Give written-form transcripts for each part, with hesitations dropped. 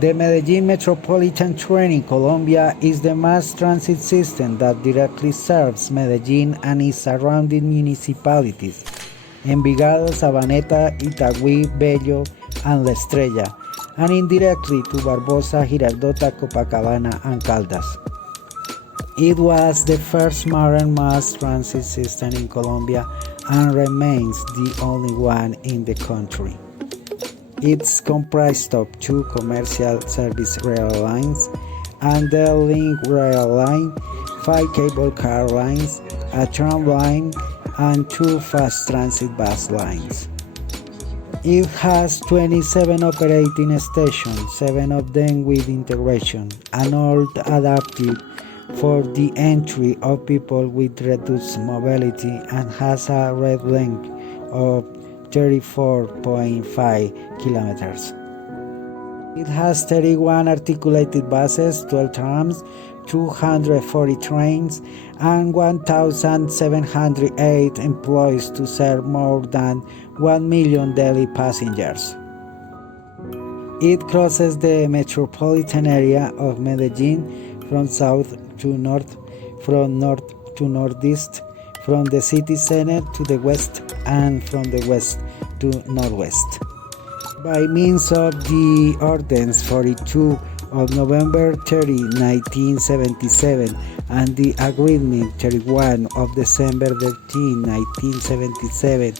The Medellín Metropolitan train in Colombia is the mass transit system that directly serves Medellín and its surrounding municipalities, Envigado, Sabaneta, Itagüí, Bello, and La Estrella, and indirectly to Barbosa, Girardota, Copacabana, and Caldas. It was the first modern mass transit system in Colombia and remains the only one in the country. It's comprised of 2 commercial service rail lines, and the link rail line, 5 cable car lines, a tram line, and 2 fast transit bus lines. It has 27 operating stations, 7 of them with integration, and all adapted for the entry of people with reduced mobility, and has a route length of 34.5 kilometers. It has 31 articulated buses, 12 trams, 240 trains, and 1,708 employees to serve more than 1 million daily passengers. It crosses the metropolitan area of Medellín from south to north, from north to northeast, from the city center to the west, and from the west to northwest. By means of the Ordinance 42 of November 30, 1977, and the Agreement 31 of December 13, 1977,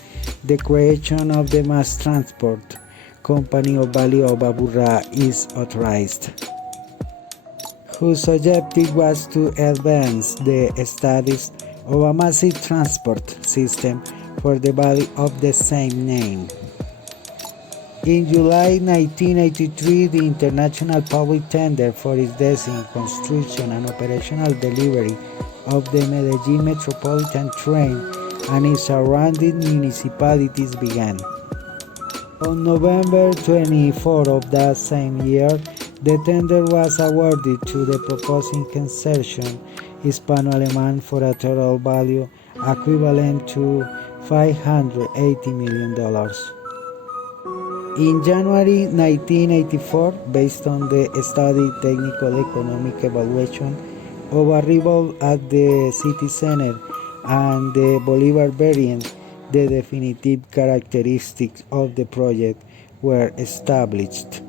the creation of the Mass Transport Company of Valley of Aburrá is authorized, whose objective was to advance the status of a massive transport system for the valley of the same name. In July 1983, the international public tender for its design, construction, and operational delivery of the Medellín Metropolitan train and its surrounding municipalities began. On November 24 of that same year, the tender was awarded to the proposing consortium Hispano-Alemán for a total value equivalent to $580 million. In January 1984, based on the study technical economic evaluation of arrival at the city center and the Bolivar variant, the definitive characteristics of the project were established.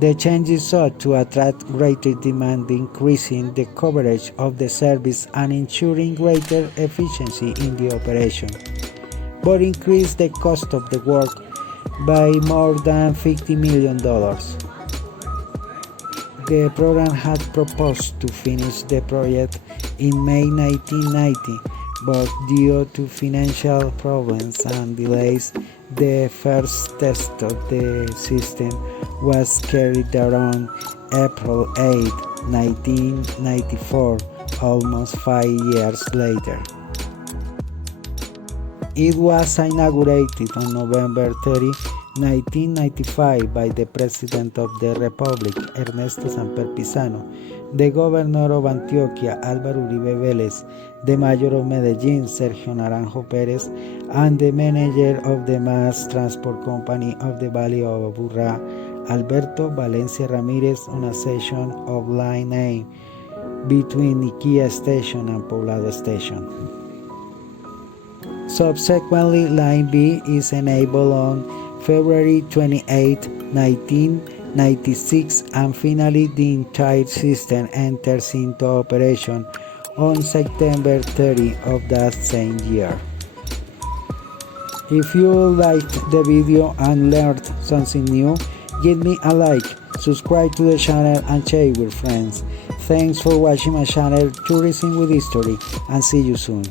The changes sought to attract greater demand, increasing the coverage of the service and ensuring greater efficiency in the operation, but increased the cost of the work by more than $50 million. The program had proposed to finish the project in May 1990, but due to financial problems and delays, the first test of the system was carried out on April 8, 1994, almost 5 years later. It was inaugurated on November 30, 1995 by the President of the Republic, Ernesto Samper Pizano, the Governor of Antioquia, Álvaro Uribe Vélez, the Mayor of Medellín, Sergio Naranjo Pérez, and the Manager of the Mass Transport Company of the Valley of Aburrá, Alberto Valencia Ramírez, on a section of Line A between Niquia Station and Poblado Station. Subsequently, Line B is enabled on February 28, 1996, and finally the entire system enters into operation on September 30 of that same year. If you liked the video and learned something new, give me a like, subscribe to the channel, and share with friends. Thanks for watching my channel Tourism with History, and see you soon.